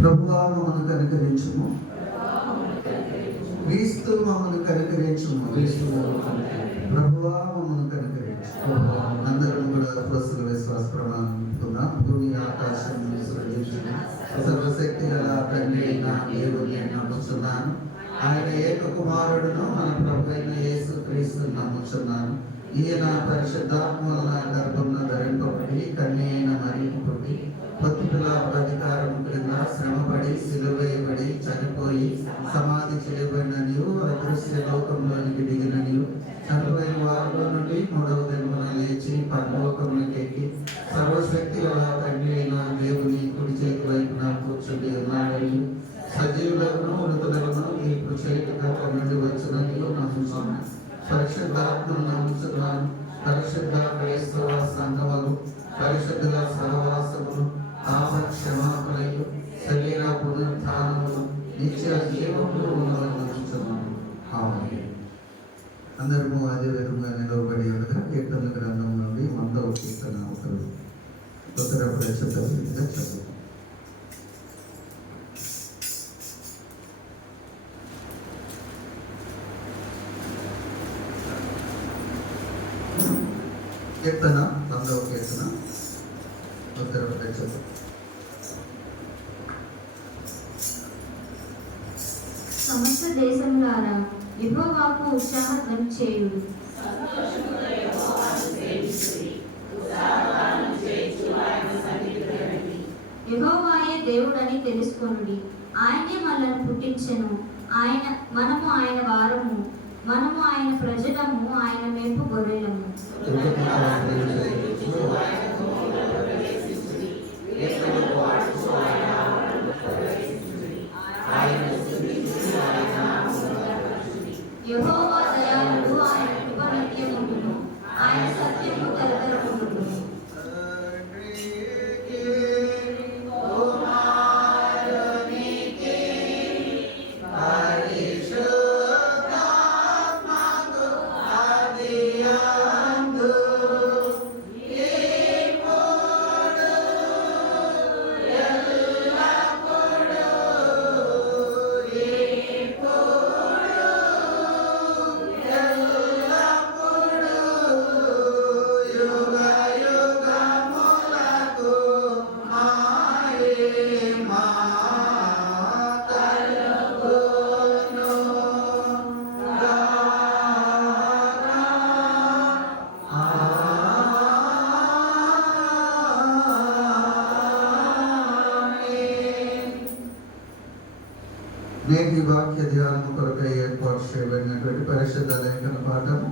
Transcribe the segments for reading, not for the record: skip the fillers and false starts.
ప్రభువా మమ్మల్ని కనికరించుము. క్రీస్తు మమ్మల్ని కనికరించుము. ప్రభువా మమ్మల్ని కనికరించుము. అందరం కూడా అపోస్తలుల విశ్వాస ప్రమాణం భూమి ఆకాశం సృజించిన సర్వశక్తి గల తండ్రి అయిన దేవుని నమ్ముచున్నాను. ఆయన ఏక కుమారుడును మన ప్రభు అయిన యేసు క్రీస్తును నమ్ముచున్నాను. ఈయన పరిశుద్ధాత్మ వలన గర్భంలో ధరింపబడి కన్య అయిన మరియకు పుట్టి పొత్తుల అధికారం క్రింద శ్రమపడి సిలువేయబడి చనిపోయి సమాధి చేయబడిననియు అదృశ్య లోకంలోనికి దిగిననియు చనిపోయిన వారిలో నుండి మూడవ దినమున లేచి పరలోకములకు ఎక్కి సర్వశక్తి గల తండ్రి అయిన దేవుని కుడి చేతి వైపున కూర్చుండి ఉన్నాడని సజీవులను మృతులను తీర్పు చేయుటకు నుండి వచ్చిననియు నమ్ముచున్నాను. పరిశుద్ధాత్మను నమ్ముచున్నాను. పరిశుద్ధ క్రైస్తవ సంఘములు పరిశుద్ధుల సహవాసములు పాప క్షమాపణలు శరీర పునరుత్థానములు నిత్య జీవములు నమ్ముచున్నాను. ఆమేన్. అందరము అదే విధంగా నిలవబడి ఉండగా కీర్తన గ్రంథం నుండి 100వ కీర్తన ఉత్తర ప్రదేశంగా చదువు. కీర్తన 100వ కీర్తన ఉత్తర ప్రదేశం. సమస్త దేశములారా యెహోవాకు ఉత్సాహధ్వని చేయుడు. యెహోవాయే దేవుడని తెలుసుకొనుడి. ఆయనే మనల్ని పుట్టించెను. మనము ఆయన వారము, మనము ఆయన ప్రజలము, ఆయన మేపు గొర్రెలము. యెహోవా దయాళుడు, ఆయన కృప నిత్యముండును, ఆయన సత్యము తరతరముండును. నేటి వాక్య ధ్యానము కొరకై ఏర్పాటు చేయబడినటువంటి పరిశుద్ధ లేఖన పాఠము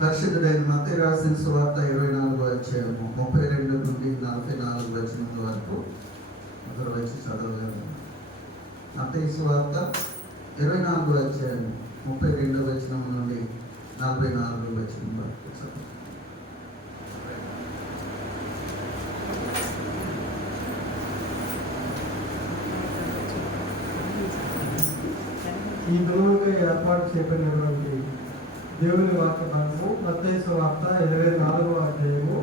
పరిశుద్ధుడైన మత్తయి రాసిన సువార్త 24వ అధ్యాయము 32 నుండి 44 వచనం వరకు అందరూ వచ్చి చదవగలరు. మత్తయి సువార్త 24వ అధ్యాయము 32వ వచనం నుండి 44వ వచనం వరకు చదవండి. ఈ దినముగా ఏర్పాటు చేయబడినటువంటి దేవుని వాక్య భాగము మత్తయి సువార్త 24వ అధ్యాయము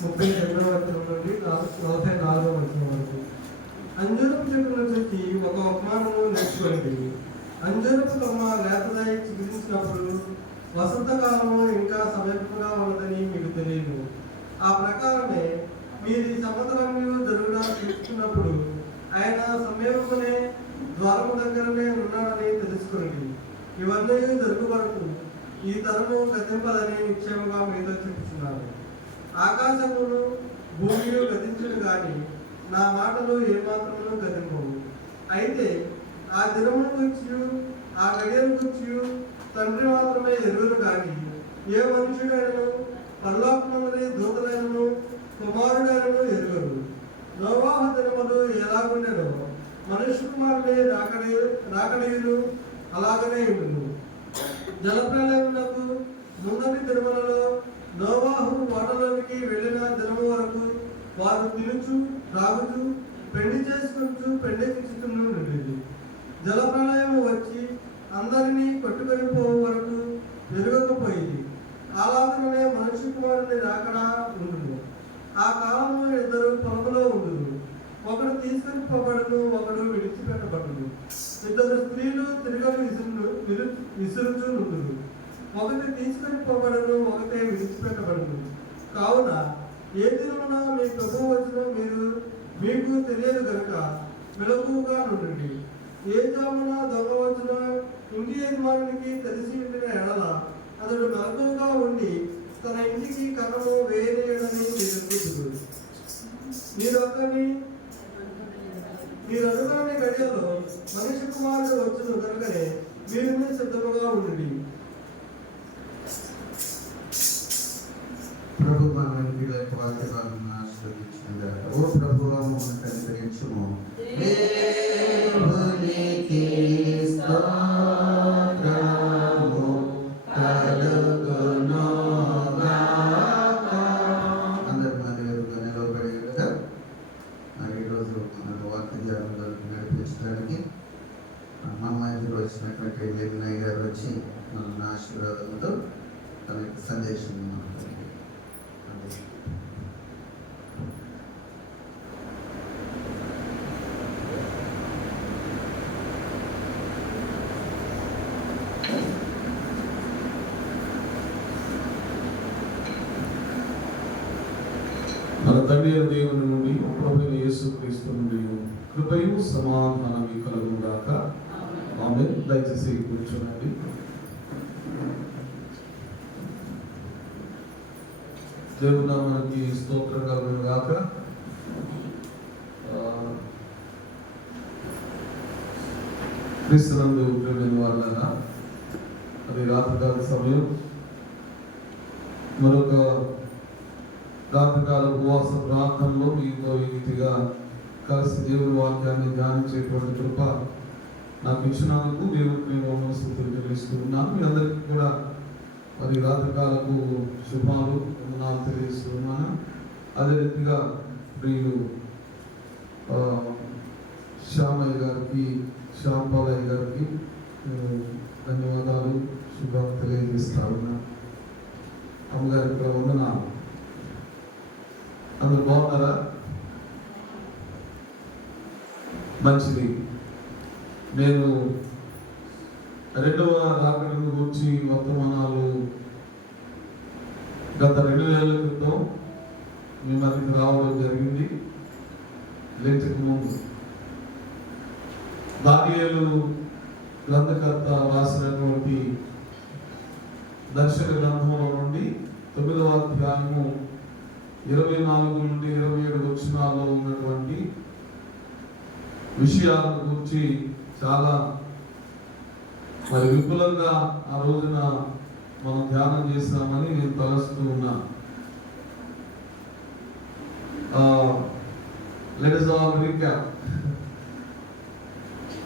32వ వచనం నుండి 44వ వచనం వరకు. అంజూరపు చెట్టును చూసి ఒక ఉపమానము నేర్చుకోండి. అంజూరపు కొమ్మ లేతదై చిగురించినప్పుడు వసంతకాలము ఇంకా సమీపంగా ఉన్నదని మీకు తెలియదు. ఆ ప్రకారమే మీరు ఈ సంవత్సరంలో జరుగునా చూస్తున్నప్పుడు ఆయన సమీపమునే ద్వారము దగ్గరనే ఉన్నాడని తెలుసుకోండి. ఇవన్నీ జరుగు వరకు ఈ తరము గతింపదని నిశ్చయముగా మీతో చెప్తున్నాను. ఆకాశమును భూమిని గతించును గాని నా మాటలు ఏమాత్రమును గతింపవు. అయితే ఆ దినమును గురించి ఆ గడియను గురించి తండ్రి మాత్రమే ఎరుగును కానీ ఏ మనుషుడైనను పరలోకమందరి దూతలైనను కుమారుడైనను ఎరుగరు. నోవాహు దినములు ఎలాగుండెనో మనుష్య కుమారుని రాకడీయులు అలాగనే ఉండును. జలప్రలయమునకు ముందటి దినములలో నోవాహు ఓడలోనికి వెళ్ళిన దినము వరకు వారు తినుచు త్రాగుచు పెళ్లి చేసుకుంటూ పెండెక్కించుతుండేది. జలప్రలయము వచ్చి అందరినీ కొట్టుకొని పోవు వరకు జరగకపోయింది. అలాగనే మనుష్య కుమారుని రాకడా ఉండును. ఆ కాలంలో ఇద్దరు పొలములో ఉండును. ఒకడు తీసుకొని విడిచిపెట్టబడును. ఇద్దరు స్త్రీలు తిరగని విసురుచు నుండును. ఒకటి తీసుకొని పోబడను, ఒకటే విడిచిపెట్టబడును. కావున ఏ దినమున మీ ప్రభువు వచ్చినో మీకు తెలియదు కనుక మెలకువగా నుండండి. ఏ జామున దొంగ వచ్చినో ఇంటి యజమానికి తెలిసి ఉండిన ఎడల అతడు మెలకువగా ఉండి తన ఇంటికి కన్నము వేయలేడని మీరు అనుకుంటున్నారు. మీరు అనుకునే గడియలో మనిషి కుమారుడు వచ్చును కనుకనే మీరు సిద్ధముగా ఉండండి. ప్రభు మన ఇంటిలో వాక్యాలను ఆశీర్వదించినగాక. ఓ ప్రభువా మమ్మల్ని కనికరించుము. దేవునికి స్తోత్రము కలుగును గాక. అందరూ మరి ఎదురుగా నిలబడి కదా మరి ఈరోజు మన వాక్య ధ్యానాలకు నడిపించడానికి మన మధ్యలో వచ్చినటువంటి నిర్ణయ గారు వచ్చి మన ఆశీర్వాదంతో తన యొక్క సందేశం మన తండ్రి దేవుని నుండి ప్రభువైన యేసుక్రీస్తు నుండి కృపయు సమాధానం కలుగును గాక. ఆమేన్. దయచేసి కూర్చోండి. దేవుని నామానికి స్తోత్రం కలుగును గాక. క్రీస్తునందు ప్రియమైన వారులారా, అది రాత్రికాల సమయం. మరొక రాత్రికాల ఉపవాస ప్రార్థనలో మీతో ఈ రీతిగా కలిసి దేవుని వాక్యాన్ని ధ్యానించేటువంటి కృప నాకు ఇచ్చినందుకు దేవుడికి మనస్ఫూర్తిగా తెలియజేస్తున్నాను. మీ అందరికీ కూడా మరి రాత్రికాలకు శుభాలు వందనాలు తెలియజేస్తున్నాను. అదే రీతిగా ప్రియులు శ్యామయ్య గారికి, శ్యాంపాలయ్య గారికి ధన్యవాదాలు, శుభాలు తెలియజేస్తా ఉన్నా. అమ్మగారికి కూడా వందనాలు. అందరు బాగున్నారా? మంచిది. నేను రెండవ రాకడను గురించి వర్తమానాలు గత 2 నెలల క్రితం మీ మధ్యకి రావడం జరిగింది. లేటకు ముందు దానియేలు గ్రంథకర్త రాసినటువంటి దర్శన గ్రంథంలో నుండి 9వ అధ్యాయము 24 నుండి 27 వచనాల్లో ఉన్నటువంటి విషయాల గురించి చాలా మరి విపులంగా ఆ రోజున మనం ధ్యానం చేస్తామని నేను తలస్తూ ఉన్నా. Let us all recap.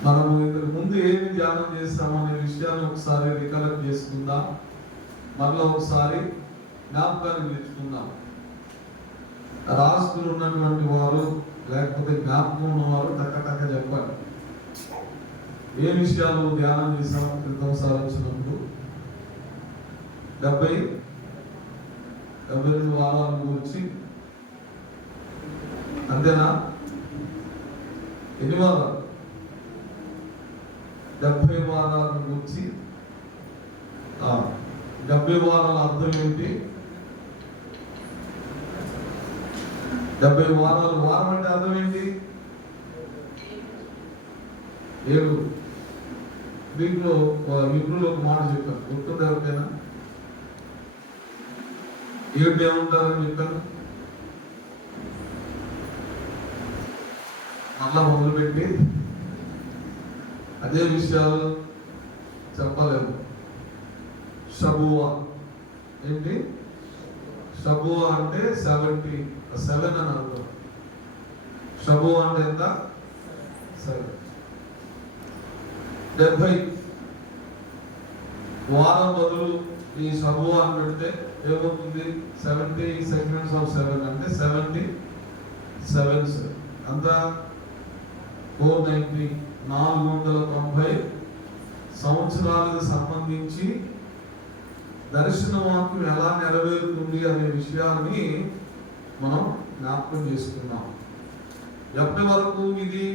మనము ఇంతకు ముందు ఏమి ధ్యానం చేస్తామనే విషయాన్ని ఒకసారి రికలెక్ట్ చేసుకుందాం. మరలా ఒకసారి జ్ఞాపకాన్ని తెచ్చుకుందాం. రాష్ట్రంలో ఉన్నటువంటి వారు లేకపోతే జ్ఞాపకం ఉన్నవారు టక్క చెప్పాలి. ఏ విషయాలు ధ్యానం చేసాం క్రితం సారి వచ్చినప్పుడు? 72 వారాల గురించి. అంతేనా? ఎన్ని వారాలు? 70 వారాల గురించి. 70 వారాల అర్థం ఏంటి? 70 వారాలు. వారం అంటే అర్థం ఏంటి? 7. దీంట్లో హిబ్రూలో ఒక మాట చెప్పాను, గుర్తుందా ఎవరికైనా? 7 ఏముంటారని చెప్పాను. మళ్ళా మొదలుపెట్టి అదే విషయాలు చెప్పలేము. షబువా ఏంటి? షబువా అంటే 7 అని అర్థం. షబువా అంటే ఎంత? 7. 70 వారం బదులు ఈ షబువా అని పెడితే ఏమవుతుంది? 70 seconds of 7 అంటే 70 sevens అంతా 490 490 సంవత్సరాలకు సంబంధించి దర్శన వాక్యం ఎలా నెరవేరుతుంది అనే విషయాన్ని మనం జ్ఞాపకం చేసుకున్నాం. ఎప్పటి వరకు ఇది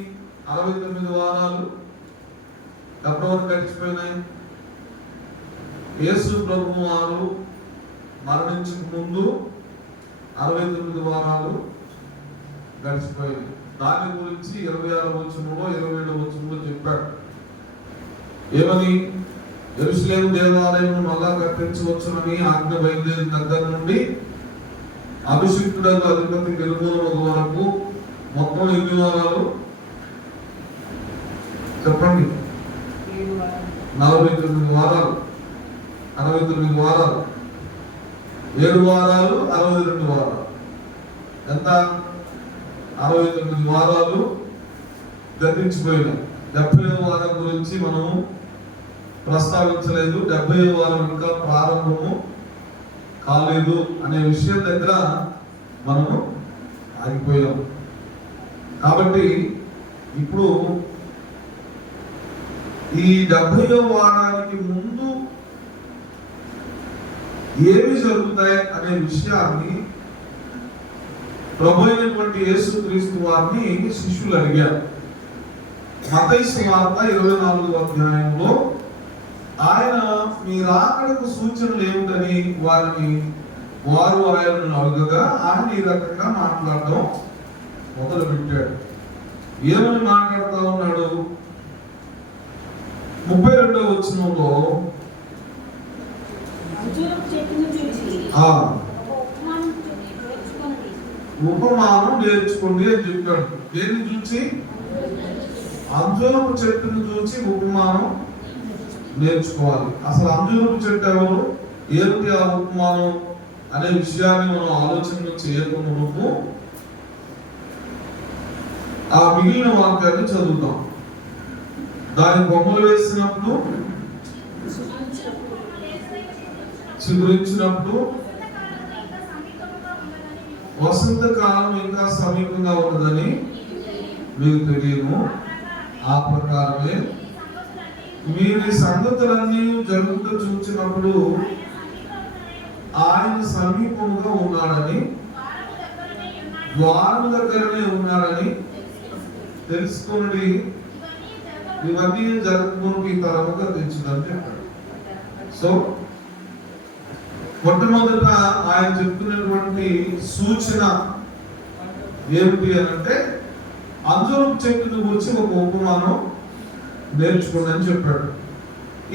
69 వారాలు ఎప్పటివరకు గడిచిపోయినాయి? యేసు ప్రభు వారు మరణించక ముందు 69 వారాలు గడిచిపోయింది. దాని గురించి 26వ వచనంలో 27వ వచనంలో చెప్పాడు. ఏమని? యెరూషలేము దేవాలయం మళ్ళా కట్టించవచ్చునని ఆజ్ఞ బయలుదేరిన దగ్గర నుండి అభిషిక్తుడకు అధిపతి నిర్మూలన వరకు మొత్తం ఎన్ని వారాలు చెప్పండి? 49 వారాలు. 69 వారాలు, 7 వారాలు 62 వారాలు. ఎంత? 69 వారాలు గతించిపోయినాయి. 70వ వారం గురించి మనము ప్రస్తావించలేదు. 70వ వారం ఇంకా ప్రారంభము కాలేదు అనే విషయం దగ్గర మనము ఆగిపోయాం. కాబట్టి ఇప్పుడు ఈ 70వ వారానికి ముందు ఏమి జరుగుతాయి అనే విషయాన్ని ప్రభు అయినటువంటి యేసుక్రీస్తు వారిని శిష్యులు అడిగారు. మత్తయి సువార్త 24వ అధ్యాయంలో ఆయన మీ రాకడకు సూచనలు ఏమిటని వారు ఆయనను అడగగా ఆయన ఈ రకంగా మాట్లాడడం మొదలు పెట్టాడు. ఏమని మాట్లాడుతూ ఉన్నాడు? 32వ వచనంలో ఉపమానం నేర్చుకోండి అని చెప్పాడు. దేన్ని చూసి? అంజూరపు చెట్టును చూసి ఉపమానం నేర్చుకోవాలి. అసలు అంజూరపు చెట్టు ఎవరు, ఏమిటి ఆ ఉపమానం అనే విషయాన్ని మనం ఆలోచన చేయకముందు ఆ మిగిలిన వాక్యాన్ని చదువుతాం. దాని బొమ్మలు వేసినప్పుడు, చిగురించినప్పుడు, వసంతకాలం ఇంకా సమీపంగా ఉన్నదని మీకు తెలియను. ఆ ప్రకారమే మీరు ఈ సంగతులన్నీ జరుగుతూ చూసినప్పుడు ఆయన సమీపంగా ఉన్నాడని, ద్వారం దగ్గరనే ఉన్నాడని తెలుసుకుని ఇవన్నీ జరుగుతున్న తరముగా తెచ్చిందని చెప్పాడు. సో మొట్టమొదట ఆయన చెప్తున్నటువంటి సూచన ఏమిటి అని అంటే, అంజూరపు చెట్టును గురించి ఒక ఉపమానం నేర్చుకోండి అని చెప్పాడు.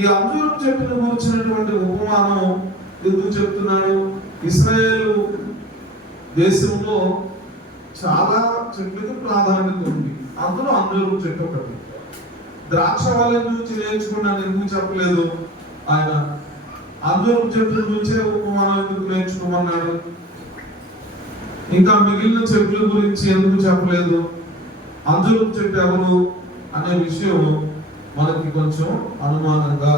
ఈ అంజూరపు చెట్టును గురించినటువంటి ఉపమానం ఎందుకు చెప్తున్నాడు? ఇశ్రాయేలు దేశంలో చాలా చెట్లకు ప్రాధాన్యత ఉంది. అందులో అంజూరపు చెట్టు ఒకటి. ద్రాక్ష నుంచి నేర్చుకున్నాను ఎందుకు చెప్పలేదు ఆయన? అంజూరపు చెట్ల నుంచే ఉపమానం ఎందుకు నేర్చుకోమన్నాడు? ఇంకా మిగిలిన చెట్ల గురించి ఎందుకు చెప్పలేదు? అంజూరపు చెట్టు ఎవరు అనే విషయం మనకి కొంచెం అనుమానంగా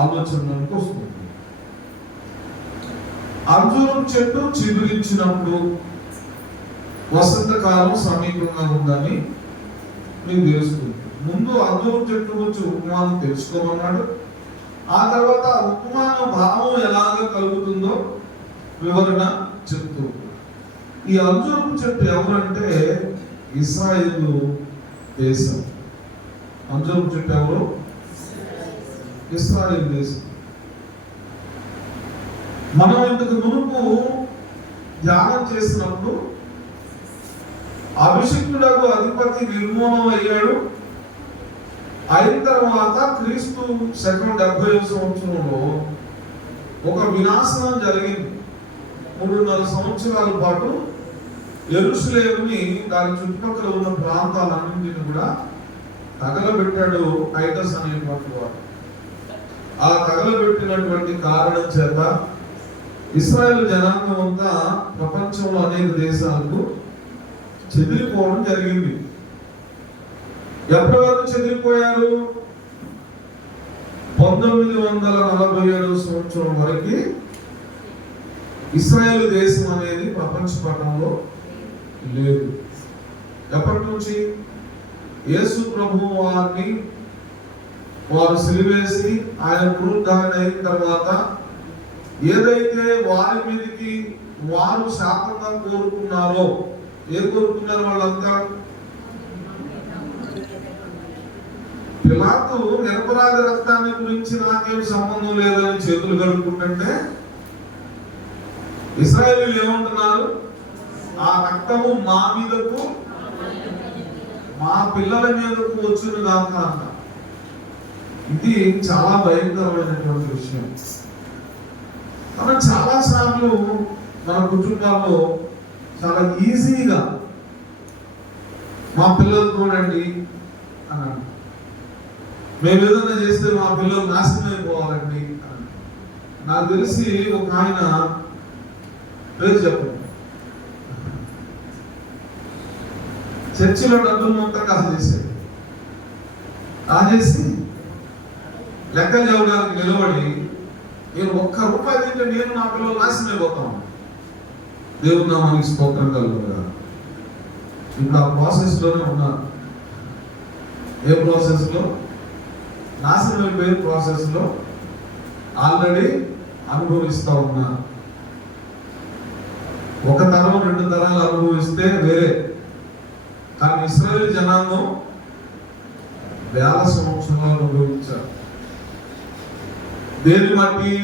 ఆలోచనలకు వస్తుంది. అంజూరపు చెట్టు చిగురించినప్పుడు వసంతకాలం సమీపంగా ఉందని మీకు తెలుస్తుంది. ముందు అంజూరపు చెట్టు గురించి ఉపమానం తెలుసుకోమన్నాడు. ఆ తర్వాత ఉపమాన భావం ఎలాగ కలుగుతుందో వివరణ చెప్తూ, ఈ అంజూరపు చెట్టు ఎవరంటే ఇశ్రాయేలు దేశం. అంజూరపు చెట్టు ఎవరు? ఇశ్రాయేలు దేశం. మనం ఇంతకు మునుపు ధ్యానం చేసినప్పుడు అభిషిక్తుడకు అధిపతి నిర్మూలన అయ్యాడు. అయిన తర్వాత క్రీస్తు శకం 70వ సంవత్సరంలో ఒక వినాశనం జరిగింది. 3.5 సంవత్సరాల పాటు యెరూషలేముని దాని చుట్టుపక్కల ఉన్న ప్రాంతాలన్నింటినీ కూడా తగలబెట్టాడు టైటస్ అనేటువంటి వాడు. ఆ తగలబెట్టినటువంటి కారణం చేత ఇశ్రాయేలు జనాంగం అంతా ప్రపంచంలో అనేక దేశాలకు చెదిరిపోవడం జరిగింది. ఎప్పటి వరకు చెదిరిపోయారు? 1947 సంవత్సరం వరకు ఇశ్రాయేలు దేశం అనేది ప్రపంచ పటంలో లేదు. ఎప్పటి నుంచి? యేసు ప్రభువు వారిని వారు సిలువేసి ఆయన పునరుద్ధరణ అయిన తర్వాత ఏదైతే వారి మీదకి వారు శాపంగా కోరుకున్నారో, ఏ కోరుకున్నారు వాళ్ళంతా? నాకు నిరపరాధ రక్తాన్ని గురించి నాకేం సంబంధం లేదని చేతులు కడుక్కుంటుంటే ఇశ్రాయేలీయులు ఏమంటున్నారు? ఆ రక్తము మా మీదకు మా పిల్లల మీదకు వచ్చును కాక అంట. ఇది చాలా భయంకరమైనటువంటి విషయం. మనం చాలా సార్లు మన కుటుంబాల్లో చాలా ఈజీగా మా పిల్లలు చూడండి అని అంటాం. మేము ఏదైనా చేస్తే మా పిల్లలు నాశనం అయిపోవాలండి అని. నాకు తెలిసి ఒక ఆయన పేరు చెప్పండి, చర్చిలో డబ్బులు మొత్తం కాజేసి లెక్కలు చెప్పడానికి నిలబడి నేను ₹1 తింటే నేను నా పిల్లలు నాశనం అయిపోతాను. దేవుడు నామానికి స్తోత్రం కలుగుగా. ఇప్పుడు ఆ ప్రాసెస్ లోనే ఉన్నారు. ఏ ప్రాసెస్ లో? నాశనం అయిపోయే ప్రాసెస్ లో ఆల్రెడీ అనుభవిస్తా ఉన్నారు. ఒక తరం 2 తరాలు అనుభవిస్తే వేరే, కానీ ఇశ్రాయేలు జనాంగం వేల సంవత్సరాలు అనుభవించారు. దేని బట్టి?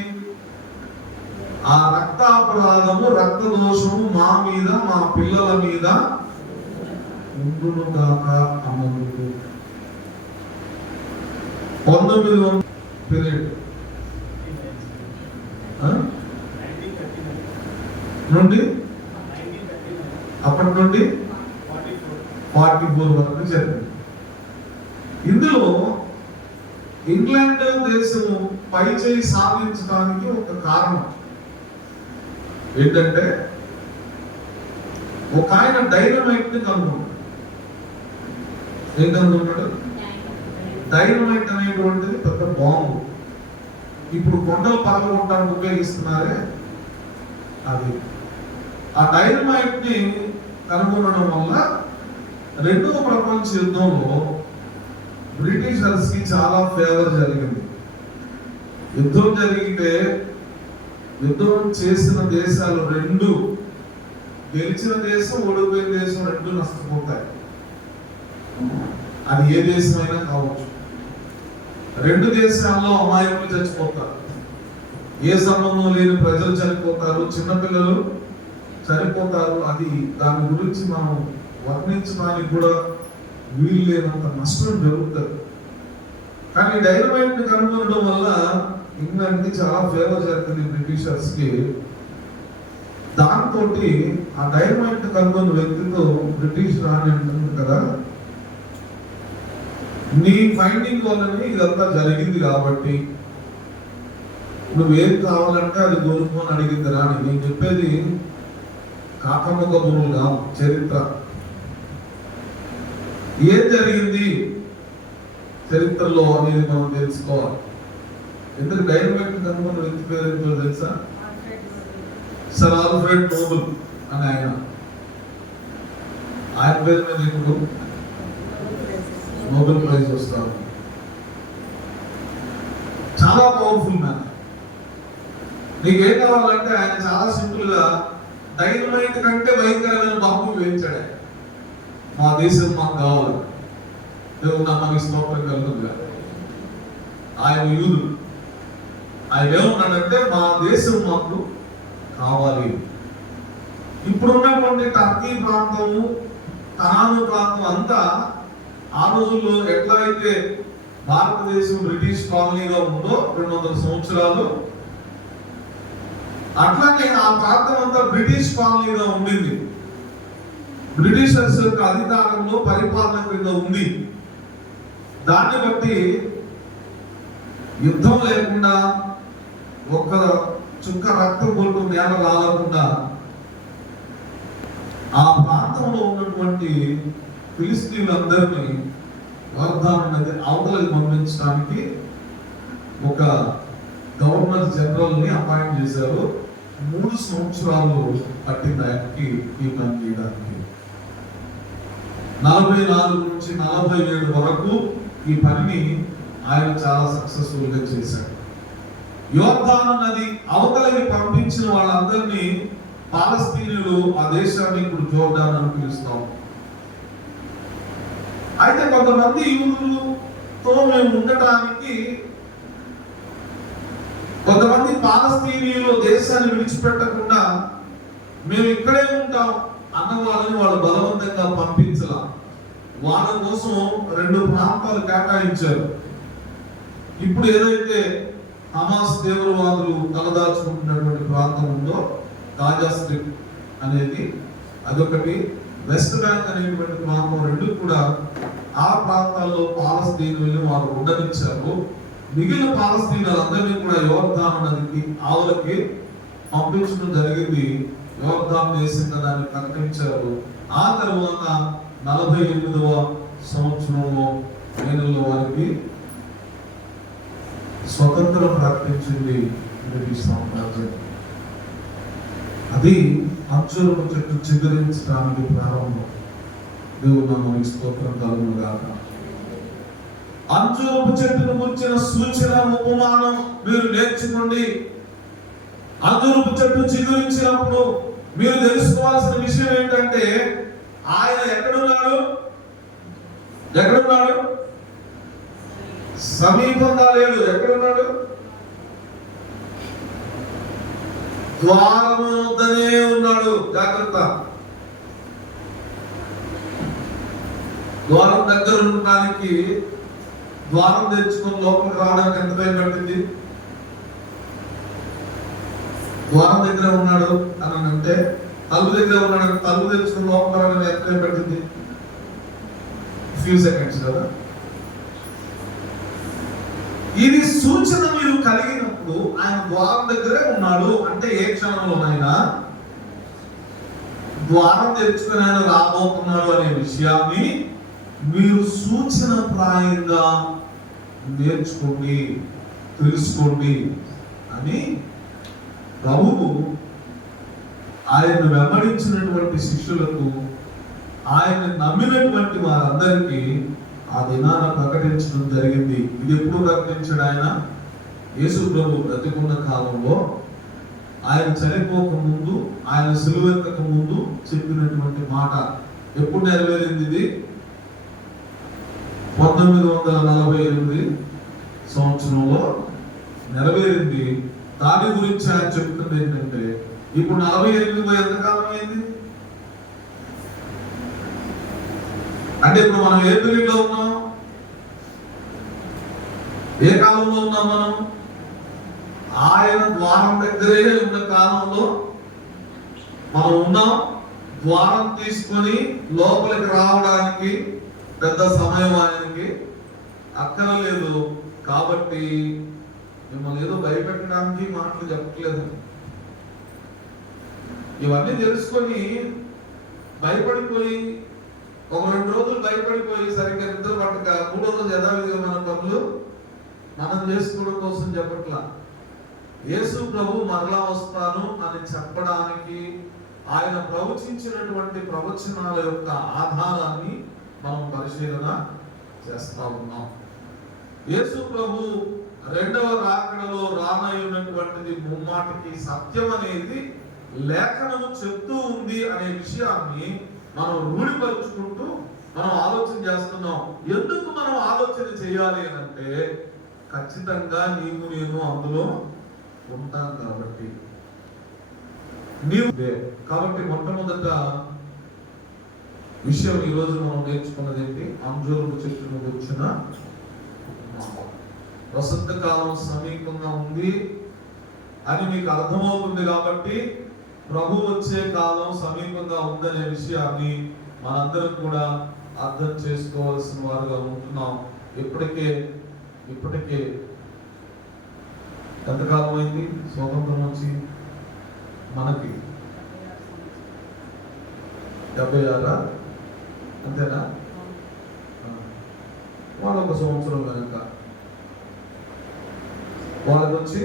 ఆ రక్తాపరాధము, రక్త దోషము మా మీద మా పిల్లల మీద ఉండును కాక అన్నందుకు 1900 పీరియడ్ నుండి అప్పటి నుండి 44 వరకు జరిగింది. ఇందులో ఇంగ్లాండ్ దేశము పై చేయి సాధించడానికి ఒక కారణం ఏంటంటే ఒక ఆయన డైనమైట్ ని కనుగొన్నాడు. ఏం కనుగొన్నాడు? డైనమైట్ అనేటువంటిది పెద్ద బాంబు. ఇప్పుడు కొండలు పగలగొట్టడానికి ఉపయోగిస్తున్నారే అది. ఆ డైనమైట్ ని కనుగొనడం వల్ల 2వ ప్రపంచ యుద్ధంలో బ్రిటిషర్స్ కి చాలా ఫేవర్ జరిగింది. యుద్ధం జరిగితే యుద్ధం చేసిన దేశాలు 2, గెలిచిన దేశం ఓడిపోయిన దేశం 2 నష్టపోతాయి. అది ఏ దేశమైనా కావచ్చు. 2 దేశాల్లో అమాయకులు చచ్చిపోతారు, ఏ సంబంధం లేని ప్రజలు చనిపోతారు, చిన్నపిల్లలు చనిపోతారు. అది దాని గురించి మనం వర్ణించడానికి కూడా వీలు లేనంత నష్టం జరుగుతుంది. కానీ డైనమైట్ ని కనుగొనడం వల్ల ఇంగ్లాండ్ కి చాలా ఫేవర్ జరిగింది బ్రిటిషర్స్ కి. దాంతో ఆ డైనమైట్ ని కనుగొన్న వ్యక్తితో బ్రిటిష్ రాణి అంటుంది కదా, నీ ఫైండింగ్ వల్లనే ఇదంతా జరిగింది కాబట్టి నువ్వేం కావాలంటే అది కోరుకోని అడిగింది రాణి. నేను చెప్పేది కాకమ్మ కబుర్లు కాదు, చరిత్ర. ఏం జరిగింది చరిత్రలో అనేది మనం తెలుసుకోవాలి. ఎందుకు డైనమైట్ కనుగొన్న వ్యక్తి పేరు ఏంటో తెలుసా? సర్ ఆల్ఫ్రెడ్ నోబెల్ అని ఆయన పేరు మీద ఇప్పుడు నోబెల్ ప్రైజ్ వస్తారు. చాలా పవర్ఫుల్ మ్యాన్. నీకేం కావాలంటే ఆయన చాలా సింపుల్ గా డైనమైట్ కంటే భయంకరమైన బాంబు వేయించాడు. మా దేశం మాకు కావాలి. దేవుడు నామానికి స్తోత్రం కలుగుతుందిగా. ఆయన యూదుడు. ఆయన ఏమన్నాడంటే మా దేశం మాకు కావాలి. ఇప్పుడున్నటువంటి టర్కీ ప్రాంతము, కనాను ప్రాంతం అంతా ఆ రోజుల్లో ఎట్లా అయితే భారతదేశం బ్రిటిష్ కాలనీగా ఉందో 200 సంవత్సరాలు, అట్లానే ఆ ప్రాంతం అంతా బ్రిటిష్ కాలనీగా ఉండింది. బ్రిటిషర్స్ యొక్క అధికారంలో పరిపాలన క్రింద ఉంది. దాన్ని బట్టి యుద్ధం లేకుండా, ఒక్క చుక్క రక్తం కొరకు నేల రాలకుండా ఆ ప్రాంతంలో ఉన్నటువంటి ఫిలిస్తీన్లందరినీ యోర్దాను నది అవతలకి పంపించడానికి ఒక గవర్నర్ జనరల్ ని అపాయింట్ చేశారు. 3 సంవత్సరాలు పట్టింది ఆయనకి ఈ పని చేయడానికి. 44 నుంచి 47 వరకు ఈ పనిని ఆయన చాలా సక్సెస్ఫుల్ గా చేశాడు. యోర్దాను నది అవతలకి పంపించిన వాళ్ళందరినీ పాలస్తీనులు ఆ దేశాన్ని ఇప్పుడు జోర్డాన్ అని పిలుస్తాం. అయితే కొంతమంది యూదులు తో మేము ఉండటానికి కొంతమంది పాలస్తీనీయులు దేశాన్ని విడిచిపెట్టకుండా మేము ఇక్కడే ఉంటాం అన్న వాళ్ళని వాళ్ళు బలవంతంగా పంపించాల. వాళ్ళ కోసం 2 ప్రాంతాలు కేటాయించారు. ఇప్పుడు ఏదైతే హమాస్ తీవ్రవాదులు తలదాచుకుంటున్నటువంటి ప్రాంతం ఉందో, గాజా స్ట్రిప్ అనేది అదొకటి, వెస్ట్ బ్యాంక్ అనేటువంటి ప్రాంతం, 2 కూడా ఆ ప్రాంతాల్లో పాలస్తీనులు వారు ఉండనిచ్చారు. మిగిలిన పాలస్తీనులందరినీ కూడా యోర్దాను నదికి ఆవులకి పంపించడం జరిగింది. యోర్దాను దేశంగా దాన్ని ప్రకటించారు. ఆ తర్వాత 48వ సంవత్సరంలో మేనల్లో వారికి స్వతంత్రం ప్రకటించింది బ్రిటిష్ సామ్రాజ్యం. అది అంచురపు చెట్టు చిగురించడానికి ప్రారంభం. దేవుడు నామమునకు స్తోత్రం కలుగును గాక. అంచురపు చెట్టును గురించిన సూచన ఉపమానం మీరు నేర్చుకోండి. అంచురపు చెట్టు చిగురించినప్పుడు మీరు తెలుసుకోవాల్సిన విషయం ఏంటంటే ఆయన ఎక్కడున్నాడు? సమీపంగా లేడు. ఎక్కడున్నాడు? ద్వారం వద్దనే ఉన్నాడు. జాగ్రత్త. ద్వారం దగ్గర ఉండడానికి, ద్వారం తెచ్చుకొని లోపలికి రావడానికి ఎంత టైం పట్టింది? ద్వారం దగ్గర ఉన్నాడు అని అంటే, తలుపు దగ్గర ఉన్నాడు, తలుపు తెచ్చుకుని లోపలికి రావడానికి ఎంత టైం పట్టింది? ఫ్యూ సెకండ్స్ కదా. ఇది సూచన మీరు కలిగినప్పుడు ఆయన ద్వారం దగ్గరే ఉన్నాడు అంటే ఏ క్షణంలోనైనా ద్వారం తెచ్చుకొని ఆయన రాబోతున్నాడు అనే విషయాన్ని మీరు సూచన ప్రాయంగా నేర్చుకోండి, తెలుసుకోండి అని ప్రభువు ఆయన వెంబడించినటువంటి శిష్యులకు, ఆయన నమ్మినటువంటి వారందరికీ ఆ దినాన ప్రకటించడం జరిగింది. ఇది ఎప్పుడు ప్రకటించాడు ఆయన? యేసు ప్రభు బ్రతికున్న కాలంలో, ఆయన చనిపోక ముందు, ఆయన సిలువెత్తక ముందు చెప్పినటువంటి మాట. ఎప్పుడు నెరవేరింది ఇది? 1948 సంవత్సరంలో నెరవేరింది. దాని గురించి ఆయన చెప్తుంది ఏంటంటే, ఇప్పుడు 48 ఎంతకాలం అయింది అంటే ఇప్పుడు మనం ఏ పీరియడ్లో ఉన్నాం? ఏ కాలంలో ఉన్నాం మనం? ఆయన ద్వారం దగ్గరే ఉన్న కాలంలో మనం ఉన్నాం. ద్వారం తీసుకొని లోపలికి రావడానికి పెద్ద సమయం ఆయనకి అక్కరలేదు. కాబట్టి మిమ్మల్ని ఏదో భయపెట్టడానికి మాటలు చెప్పట్లేదు. ఇవన్నీ తెలుసుకొని భయపడిపోయి ఒక 2 రోజులు భయపడిపోయి సరిగ్గా నిద్ర పట్టక 3వ రోజు యథావిధిగా మన పనులు మనం చేసుకోవడం కోసం చెప్పట్లా. యేసు ప్రభు మరలా వస్తాను అని చెప్పడానికి ఆయన ప్రవచించినటువంటి ప్రవచనాల యొక్క ఆధారాన్ని మనం పరిశీలన చేస్తా ఉన్నాం. యేసు ప్రభు 2వ రాకడలో రానయ్యున్నటువంటిది ముమ్మాటికి సత్యం అనేది లేఖనము చెప్తూ ఉంది అనే విషయాన్ని మనం రూఢిపరుచుకుంటూ మనం ఆలోచన చేస్తున్నాం. ఎందుకు మనం ఆలోచన చేయాలి అని అంటే, ఖచ్చితంగా నీవు నేను అందులో ఉంటాం కాబట్టి. కాబట్టి మొట్టమొదట విషయం ఈరోజు మనం నేర్చుకున్నది ఏంటి? అంజూరపు చెట్టును గురించిన వసంత కాలం సమీపంగా ఉంది అని మీకు అర్థమవుతుంది. కాబట్టి ప్రభు వచ్చే కాలం సమీపంగా ఉందనే విషయాన్ని మనందరం కూడా అర్థం చేసుకోవాల్సిన వారుగా ఉంటున్నాం. ఇప్పటికే ఎంతకాలం అయింది స్వాతంత్రం వచ్చి? మనకి 76 అంతేనా? వాళ్ళొక సంవత్సరం కనుక వాళ్ళకి వచ్చి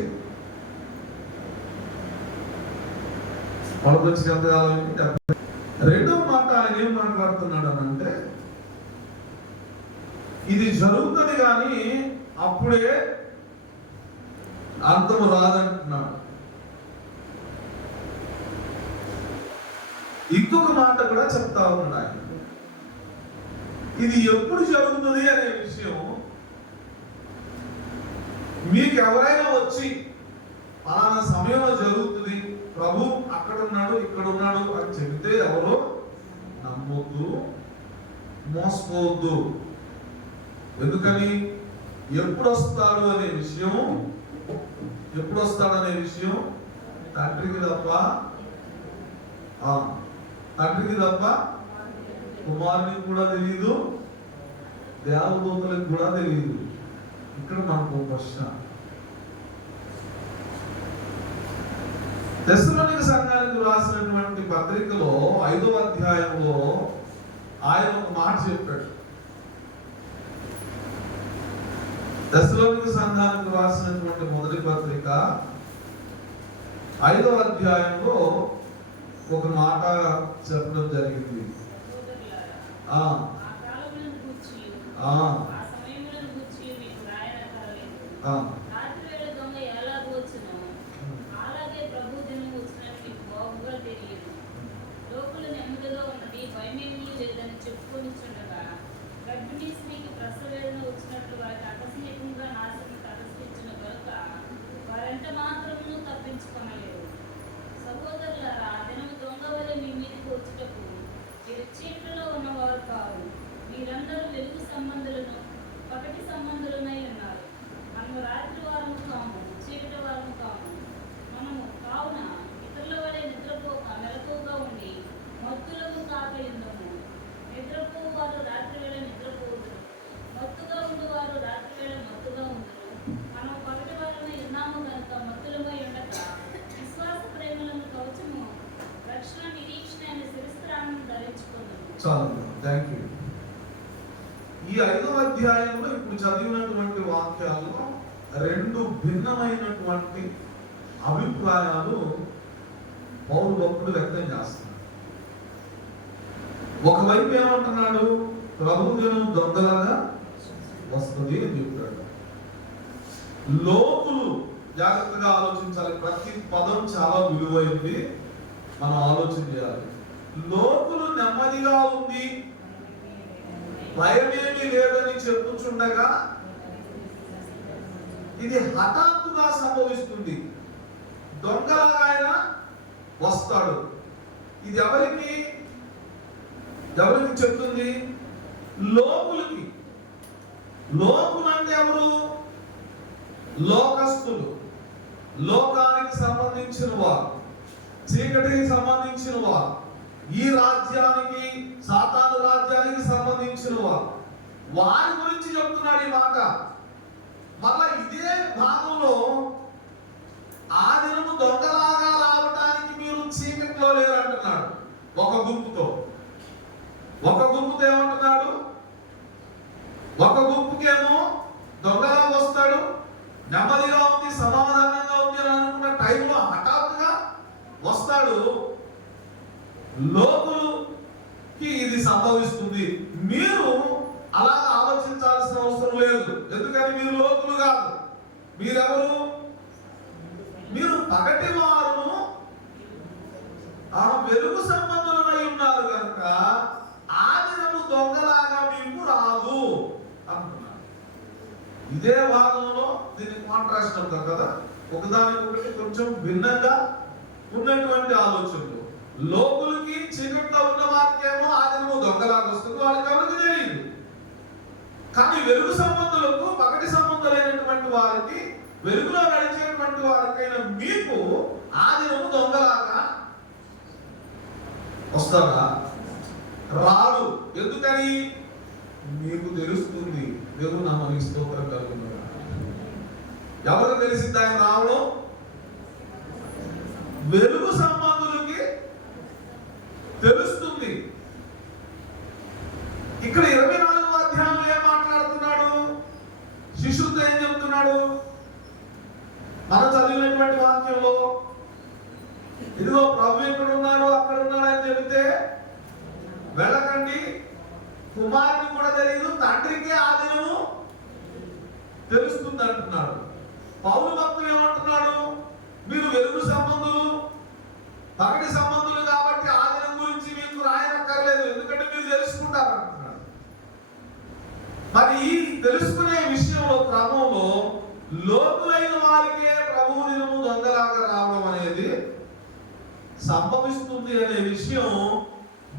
ఎంతకాలం అయింది? 2వ మాట ఆయన ఏం మాట్లాడుతున్నాడు అని అంటే, ఇది జరుగుతుంది కానీ అప్పుడే అర్థం రాదంటున్నాడు. ఇంకొక మాట కూడా చెప్తా ఉన్నాడు ఆయన. ఇది ఎప్పుడు జరుగుతుంది అనే విషయం మీకు ఎవరైనా వచ్చి పలానా సమయంలో జరుగుతుంది, ప్రభు అక్కడ ఉన్నాడు ఇక్కడ ఉన్నాడు అని చెబితే ఎవరు నమ్మొద్దు, మోసపోవద్దు. ఎందుకని? ఎప్పుడు వస్తాడు అనే విషయం తండ్రికి తప్ప కుమారునికి కూడా తెలియదు, దేవదూతలకు కూడా తెలియదు. ఇక్కడ మనకు ప్రశ్న. తెస్సలోనిక సంఘానికి రాసినటువంటి పత్రికలో 5వ అధ్యాయంలో ఆయన ఒక మాట చెప్పాడు. తెస్సలోనిక సంఘానికి రాసినటువంటి మొదటి పత్రిక 5వ అధ్యాయంలో ఒక మాట చెప్పడం జరిగింది. సహోదరులారా, ఆ దినము దొంగ వలె మీ మీదకి వచ్చుటకు మీరు చీకటిలో ఉన్నవారు కాదు, మీరందరూ వెలుగు సంబంధులను పగటి సంబంధులనై ఉన్నారు. మనము రాత్రి వారము కాము, చీకటి వారము కాము. మనము కావున ఇతరుల వలె నిద్రపోక మెలకువగా ఉండి మత్తులకు కాకయుందము. నిద్రపోవారు రాత్రి వేళ నిద్రపోదురు, మత్తుగా ఉండువారు రాత్రి వేళ మత్తుగా ఉండురు. మనం పగటి వారమై ఉన్నాము కనుక మత్తులమై ఉండక విశ్వాస ప్రేమలను కవచము రక్షణ నిరీక్షణ అనే శిరస్త్రాణం ధరించుకుందాము. చాలు, థ్యాంక్ యూ. ఈ 5వ అధ్యాయంలో ఇప్పుడు చదివినటువంటి వాక్యాల్లో 2 భిన్నమైనటువంటి అభిప్రాయాలు పౌలు భక్తుడు వ్యక్తం చేస్తున్నాడు. ఒకవైపు ఏమంటున్నాడు? ప్రభు దినం దొంగలాగా వస్తుంది అని చెప్తాడు. లోకులు జాగ్రత్తగా ఆలోచించాలి. ప్రతి పదం చాలా విలువైంది, మనం ఆలోచన చేయాలి. లోకులు నెమ్మదిగా ఉంది, భయమేమీ లేదని చెప్పుచుండగా ఇది హఠాత్తుగా సంభవిస్తుంది. దొంగలాగా ఆయన వస్తాడు. ఇది ఎవరికి చెప్తుంది? లోకులకి. లోకులు అంటే ఎవరు? లోకస్తులు, లోకానికి సంబంధించిన వారు, చీకటికి సంబంధించిన వారు, ఈ రాజ్యానికి సాతాను రాజ్యానికి సంబంధించిన వారు. వారి గురించి చెప్తున్నాడు ఈ మాట. మళ్ళా ఇదే భాగంలో ఆ దినము దొంగలాగా రావడానికి మీరు చీకటిలో లేరు అంటున్నాడు. ఒక గుంపుతో ఏమంటున్నాడు? ఒక గుంపుకేమో దొంగలా వస్తాడు, నెమ్మదిగా ఉంది, సమాధానంగా ఉంది అని అనుకున్న టైంలో హఠాత్తుగా వస్తాడు. లోకులకి ఇది సంభవిస్తుంది. మీరు అలా ఆలోచించాల్సిన అవసరం లేదు. ఎందుకని? మీరు లోకులు కాదు. మీరెవరు? మీరు పగటి వారు, ఆ వెలుగు సంబంధులై ఉన్నారు కనుక ఆ దినము దొంగలాగా మీకు రాదు అంటున్నారు. ఇదే భాగంలో దీన్ని కాంట్రాస్ట్ అంటారు కదా, ఒకదానికొకటి కొంచెం భిన్నంగా ఉన్నటువంటి ఆలోచనలు. లోకులకి చీకట్లో ఉన్న వారికేమో ఆ దినము దొంగలాగా వస్తుంది, వాళ్ళకి ఎవరికి తెలియదు. కానీ వెలుగు సంబంధులకు, పగటి సంబంధులైనటువంటి వారికి, వెలుగులో నడిచేటువంటి వారికైనా మీకు ఆ దినము దొంగలాగా వస్తాడా? రాడు. ఎందుకని? మీకు తెలుస్తుంది. దేవుడు నామానికి స్తోత్రం కలుగునుగాక. ఎవరికి తెలిసింది ఆయన రావడం? వెలుగు సంబంధులకి తెలుస్తుంది. ఇక్కడ 24వ అధ్యాయంలో ఏం మాట్లాడుతున్నాడు? శిష్యులతో ఏం చెప్తున్నాడు? మనం చదివినటువంటి వాక్యంలో ఇదిగో ప్రభు ఎక్కడ ఉన్నాడు, అక్కడ ఉన్నాడు అని చెబితే వెళ్ళకండి, కుమారుని కూడా తెలియదు, తండ్రికి ఆ దినము తెలుస్తుంది అంటున్నాడు. పౌలు భక్తులు ఏమంటున్నాడు? మీరు వెలుగు సంబంధులు, పగటి సంబంధులు కాబట్టి ఆ దినం గురించి మీకు రాయనక్కర్లేదు, ఎందుకంటే మీరు తెలుసుకుంటారు అంటున్నాడు. మరి ఈ తెలుసుకునే విషయంలో క్రమంలో లోకులైన వారికే ప్రభువు దినము దొంగలాగా రావడం అనేది సంభవిస్తుంది అనే విషయం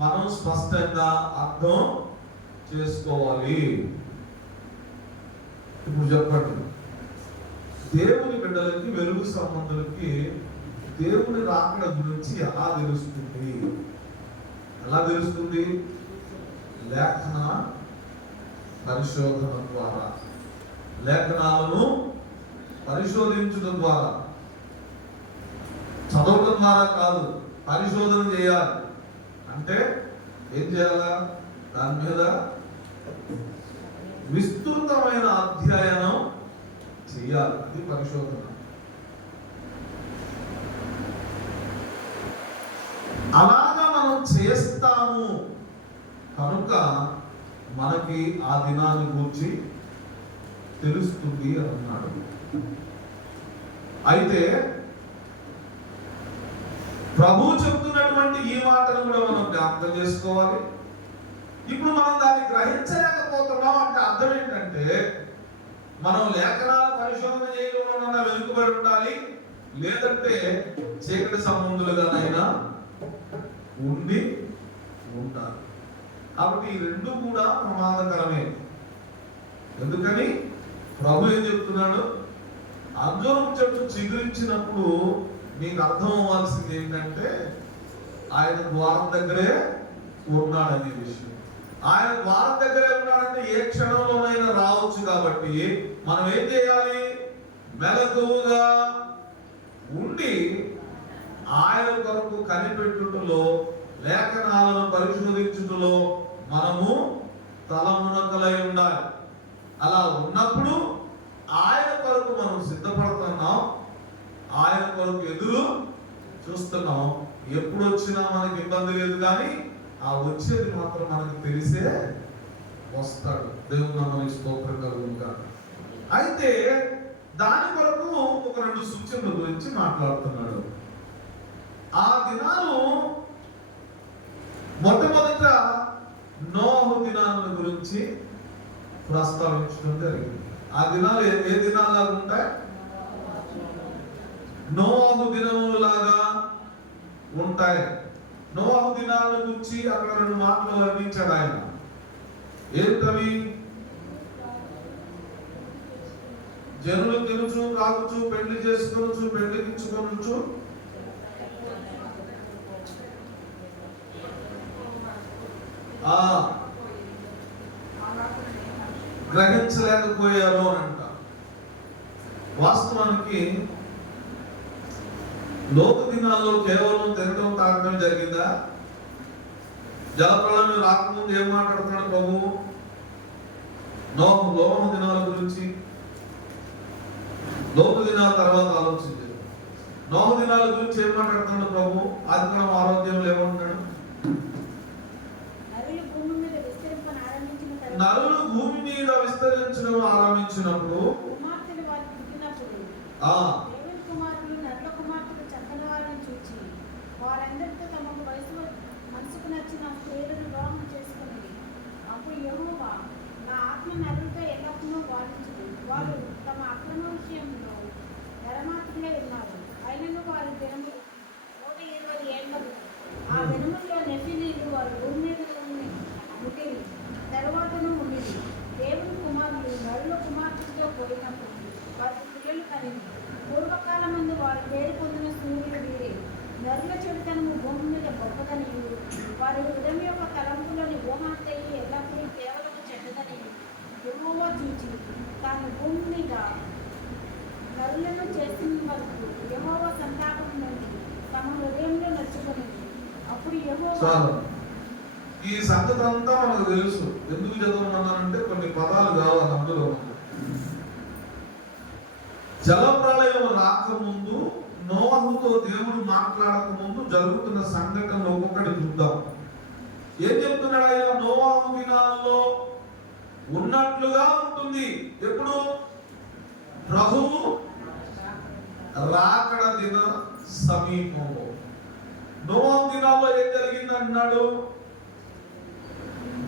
మనం స్పష్టంగా అర్థం చేసుకోవాలి. ఇప్పుడు చెప్పండి, దేవుని బిడ్డలకి, వెలుగు సంబంధులకి దేవుని రాకడ గురించి ఎలా తెలుస్తుంది? ఎలా తెలుస్తుంది? లేఖన పరిశోధన ద్వారా, లేఖనాలను పరిశోధించడం ద్వారా, చదవడం ద్వారా కాదు, పరిశోధన చేయాలి. అంటే ఏం చేయాలా? దాని మీద విస్తృతమైన అధ్యయనం చేయాలి. ఇది పరిశోధన. అలాగా మనం చేస్తాము కనుక మనకి ఆ దినాన్ని గురించి తెలుస్తుంది అన్నాడు. అయితే ప్రభు చెప్తున్నటువంటి ఈ మాటను కూడా మనం జ్ఞాపకం చేసుకోవాలి. ఇప్పుడు మనం దాన్ని గ్రహించలేకపోతున్నాం అంటే అర్థం ఏంటంటే, మనం లేఖనాల పరిశోధన చేయడంలో వెనుకబడి ఉండాలి, లేదంటే చీకటి సంబంధులుగానైనా ఉండి ఉంటారు. కాబట్టి ఈ రెండు కూడా ప్రమాదకరమే. ఎందుకని ప్రభు ఏం చెప్తున్నాడు? అంజూరపు చెట్టు చిగురించినప్పుడు మీకు అర్థం అవ్వాల్సింది ఏంటంటే, ఆయన ద్వారం దగ్గరే ఉన్నాడనే విషయం. ఆయన ద్వారం దగ్గరే ఉన్నాడంటే ఏ క్షణంలోనైనా రావచ్చు. కాబట్టి మనం ఏం చేయాలి? మెలకువగా ఉండి ఆయన కొరకు కనిపెట్టుటలో, లేఖనాలను పరిశోధించుటలో మనము తలమునకలై ఉండాలి. అలా ఉన్నప్పుడు ఆయన కొరకు మనం సిద్ధపడుతున్నాం, ఆయన కొరకు ఎదురు చూస్తున్నాం. ఎప్పుడు వచ్చినా మనకి ఇబ్బంది లేదు, కానీ ఆ వచ్చేది మాత్రం మనకి తెలిసే వస్తాడు. దేవుని నామమునకు స్తోత్రం కలుగును గాక. అయితే దాని కొరకు ఒక రెండు సూచనల గురించి మాట్లాడుతున్నాడు. ఆ దినాలు మొట్టమొదట నోహు దినాల గురించి ప్రస్తావించడం జరిగింది. ఆ దినాలు ఏ దినాల్లాగా ఉంటాయి? నోహు దినములాగా ఉంటాయి. నోహు దినాల గురించి అక్కడ రెండు మాటలు వర్ణించాడు ఆయన. ఏంటవి? జనులు తినుచు, తాగుచు, పెళ్లి చేసుకోవచ్చు, పెళ్లికించుకోవచ్చు, గ్రహించలేకపోయారు అని అంట. వాస్తవానికి లోక దినాల్లో కేవలం తినడం, తాగడం జరిగిందా? జలప్రళయం రాకముందు ఏం మాట్లాడుతున్నాడు ప్రభు? నోహు దినాల గురించి. లోక దినాల తర్వాత ఆలోచించారు. నోహు దినాల గురించి ఏం మాట్లాడుతున్నాడు ప్రభు? ఆదికాండం ఆరోగ్యంలో ఏమంటున్నాడు? నరులు భూమి మీద విస్తరించడం ఆరంభించినప్పుడు వారందరితో తమకు వయసు మనసుకు నచ్చిన స్త్రీలను వివాహం చేసుకుని, అప్పుడు యెహోవా, నా ఆత్మ నరులతో ఎల్లప్పుడూ వాదించదు. వారు తమ అక్రమ విషయంలో ఎరమాత్రులే ఉన్నారు. అయినను వారి దినములు 120 ఏళ్ళు. ఆ దినముల్లో నెఫిలీలు వారు భూమి మీద ఉండిరి, తరువాతను ఉండిరి. దేవుని కుమారులు నరుల కుమార్తెతో పోయినప్పుడు వారికి పిల్లలు కలిగి, పూర్వకాలమందు వారు పేరు పొందిన సూర్యుడు వీరే. నరుల చెడుతనము భూమి మీద గొప్పదని, వారి హృదయం యొక్క తలంపులని ఊహాంతయి ఎల్లప్పుడూ కేవలం చెడ్డదని యెహోవా చూచి, తాను భూమి మీద నరులను చేసిన వరకు యెహోవా సంతాపం నుండి తమ హృదయంలో నచ్చుకునేది. అప్పుడు యెహోవా, ఈ సంగతి అంతా మనకు తెలుసు. ఎందుకు చదవమన్నానంటే కొన్ని పదాలు కావాలి అందులో. జలప్రళయం రాకముందు, నోహుతో దేవుడు మాట్లాడక ముందు జరుగుతున్న సంఘటనలు ఒక్కొక్కటి చూద్దాం. ఏం చెప్తున్నాడు ఆయన? నోహు దినాల్లో ఉన్నట్లుగా ఉంటుంది. ఎప్పుడు? ప్రభువు రాకడ దిన సమీపంలో. నోహు దినాల్లో ఏం జరిగింది అంటున్నాడు?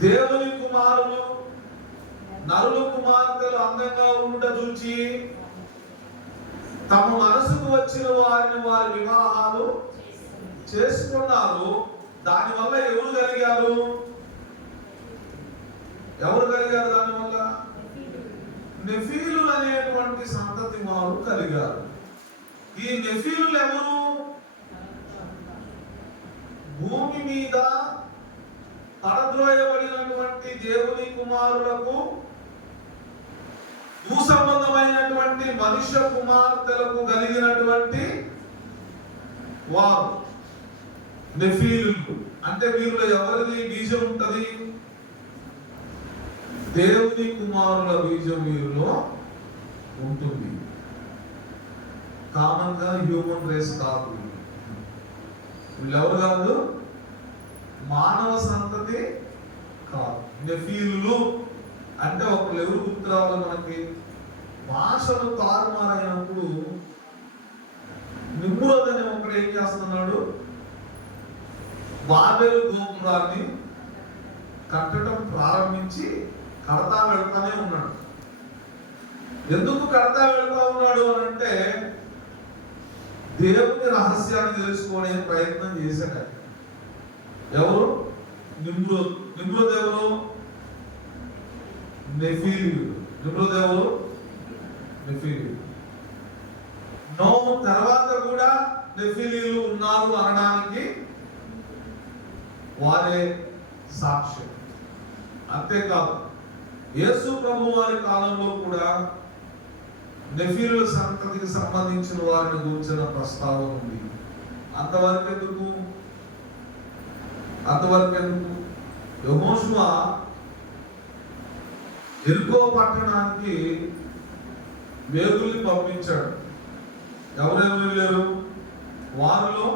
దేవుని కుమారులు నరుల కుమార్తెలు అందంగా ఉండుట చూచి తమ మనసుకు వచ్చిన వారిని వారి వివాహాలు చేసుకున్నారు. దానివల్ల ఎవరు కలిగారు? దానివల్ల నెఫీలు అనేటువంటి సంతతి వారు కలిగారు. ఈ నెఫీలు ఎవరు? భూమి మీద పడద్రోయబడినటువంటి దేవుని కుమారులకు భూసంబంధమైనటువంటి మనుష్య కుమార్తెలకు కలిగినటువంటి వారు నెఫీలు. అంటే వీరిలో ఎవరిది బీజం ఉంటది? దేవుని కుమారుల బీజం వీరిలో ఉంటుంది. కామన్ గా హ్యూమన్ రేస్ కాదు. వీళ్ళెవరు కాదు? మానవ సంతతి కాదు. నెఫీలు అంటే ఒకళ్ళు ఎవరు గుర్తు రావాలి మనకి? భాషలు తారుమారైనప్పుడు నిమ్రోద్ అనే ఒకడు ఏం చేస్తున్నాడు? బాబేలు గోపురాన్ని కట్టడం ప్రారంభించి కడతా వెళ్తానే ఉన్నాడు. ఎందుకు కడతా వెళ్తా ఉన్నాడు అని అంటే దేవుని రహస్యాన్ని తెలుసుకునే ప్రయత్నం చేశాడు. ఎవరు? నిమ్రోద్. నిమ్రోద్ ఎవరు? నెఫీలు. నిమ్రోద్ ఎవరు? నెఫీలు. నోము తర్వాత కూడా నెఫీలీలు ఉన్నారు అనడానికి వారే సాక్ష్యం. అంతేకాదు యేసు ప్రభు వారి కాలంలో కూడా నెఫీలుల సంతతికి సంబంధించిన వారిని గురించిన ప్రస్తావన ఉంది. అంతవరకు ఎందుకు? యెహోషువ యెరికో పట్టణానికి వేగుల్ని పంపించాడు. ఎవరెవరు వెళ్ళారు? వారిలో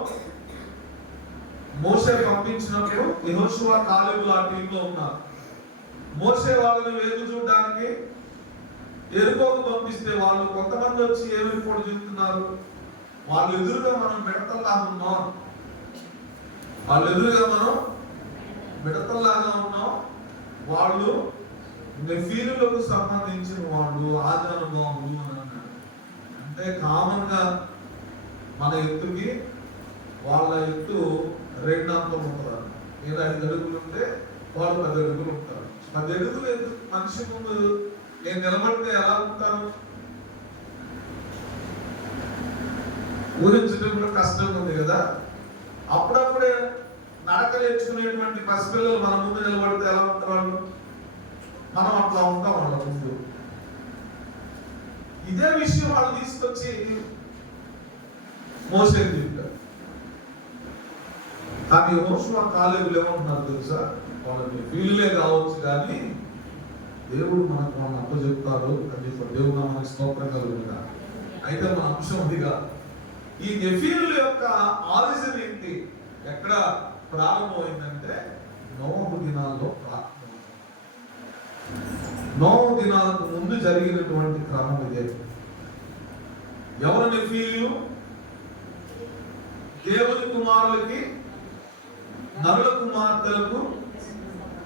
మోషే పంపించినప్పుడు యెహోషువ కాలేబులు ఆ టీంలో ఉన్నారు. మోషే వాళ్ళని వేగు చూడడానికి ఎరుకోకు పంపిస్తే వాళ్ళు కొంతమంది వచ్చి ఏమి రిపోర్ట్ చెప్తున్నారు? వాళ్ళు ఎదురుగా మనం మిడతల్లాగా ఉన్నాం, వాళ్ళు నెఫీలులకు సంబంధించిన వాళ్ళు ఆజానుభావులు అని అన్నాడు. అంటే కామన్ గా మన ఎత్తుకి వాళ్ళ ఎత్తు 2 అంతలు ఉంటారు. నేను 5 అడుగులు ఉంటే వాళ్ళు 10 అడుగులు ఉంటారు. 10 అడుగులు ఎత్తు మనిషి ముందు నేను నిలబడితే ఎలా ఉంటాను? ఊహించడం కూడా కష్టంగా ఉంది కదా. అప్పుడప్పుడే నడక నేర్చుకునేటువంటి పసిపిల్లలు మన ముందు నిలబడితే ఎలా ఉంటారు? మనం అట్లా ఉంటాం వాళ్ళ ముందు. ఇదే విషయం వాళ్ళు తీసుకొచ్చి మోసేకి చెప్పారు. కానీ యెహోషువ కాలేబులు ఏమంటున్నారు తెలుసా? వాళ్ళని వీళ్ళే కావచ్చు కానీ దేవుడు మనకు వాళ్ళని అప్పచెప్తాడు అని చెప్పి దేవుడు మనకి స్తోత్రం కలుగుతుందా. అయితే మన అంశం అదిగా ఈ నెఫీలుల యొక్క ఆరిజిన్ ఏంటి, ఎక్కడ ప్రారంభమైందంటే నోవహు దినాల్లో ప్రారంభమైంది. నోవహు దినాలకు ముందు జరిగినటువంటి క్రమం ఇదే. ఎవరు నెఫీలు? దేవుని కుమారులకి నరుల కుమార్తెలకు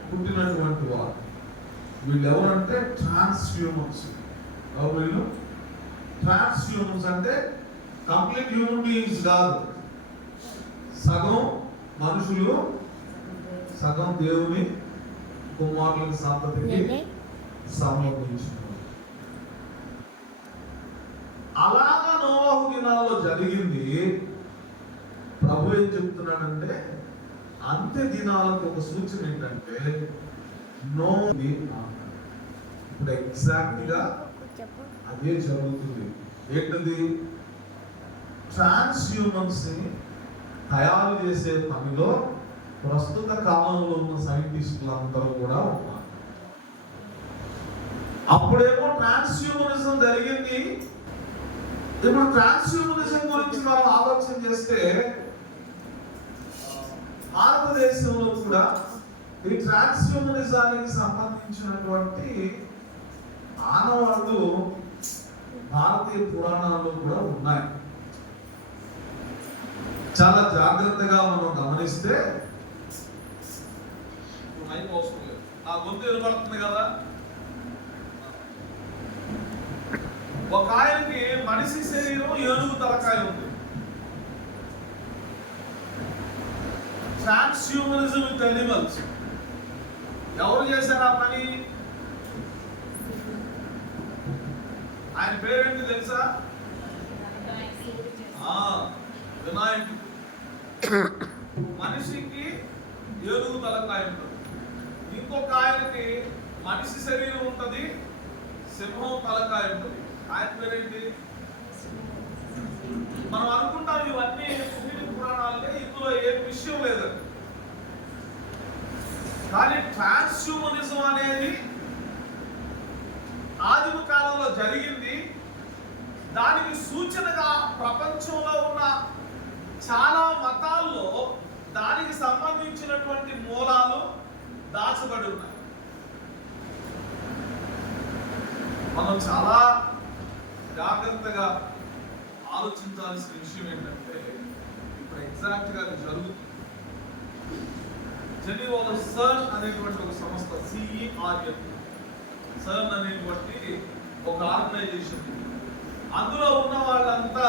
పుట్టినటువంటి వారు. వీళ్ళు ఎవరంటే ట్రాన్స్హ్యూమన్స్. ఎవరు వీళ్ళు? ట్రాన్స్హ్యూమన్స్ అంటే కంప్లీట్ హ్యూమన్ బీయింగ్స్ కాదు. సగం మనుషులు, సగం దేవుని కుమారులకు సంతతికి సంబంధించిన. అలాగా నోవహు దినాల్లో జరిగింది. ప్రభు ఏం చెప్తున్నాడంటే అంత్య దినాలకు ఒక సూచన ఏంటంటే నోవహు. ఇప్పుడు ఎగ్జాక్ట్ గా అదే జరుగుతుంది. ఏంటది? ట్రాన్స్హ్యూమన్స్ ని తయారు చేసే పనిలో ప్రస్తుత కాలంలో ఉన్న సైంటిస్టులు అందరూ కూడా ఉన్నారు. అప్పుడేమో ట్రాన్స్హ్యూమనిజం జరిగింది. ఇప్పుడు ట్రాన్స్హ్యూమనిజం గురించి మనం ఆలోచన చేస్తే భారతదేశంలో కూడా ఈ ట్రాన్స్హ్యూమనిజానికి సంబంధించినటువంటి ఆనవాళ్ళు భారతీయ పురాణాల్లో కూడా ఉన్నాయి. చాలా జాగ్రత్తగా మనం గమనిస్తే నా గొంతు వినపడుతుంది కదా. ఒక ఆయనకి మణి మనిషి శరీరం ఏనుగు తలకాయ ఉంది. ట్రాన్స్హ్యూమనిజం విత్ అనిమల్స్. ఎవరు చేశారు ఆ పని? ఆయన పేరేంటి తెలుసా? వినాయకుడు. మనిషికి ఏనుగు తలకాయ ఉంటుంది, ఇంకొక ఆయనకి మనిషి శరీరం ఉంటుంది, సింహం తలకాయ ఉంటుంది. ఆయన పేరేంటి? మనం అనుకుంటాం ఇవన్నీ పురాణాలే, ఇందులో ఏ విషయం లేదండి. కానీ ట్రాన్స్హ్యూమనిజం అనేది ఆదిమ కాలంలో జరిగింది. దానికి సూచనగా ప్రపంచంలో ఉన్న చాలా మతాల్లో దానికి సంబంధించినటువంటి మూలాలు దాచబడి ఉన్నాయి. మనం చాలా జాగ్రత్తగా ఆలోచించాల్సిన విషయం ఏంటంటే, ఇప్పుడు ఎగ్జాక్ట్ గా అది జరుగుతుంది. జెనీవాలో సర్న్ అనేటువంటి ఒక సంస్థ, CERN, సర్న్ అనేటువంటి ఒక ఆర్గనైజేషన్. అందులో ఉన్న వాళ్ళంతా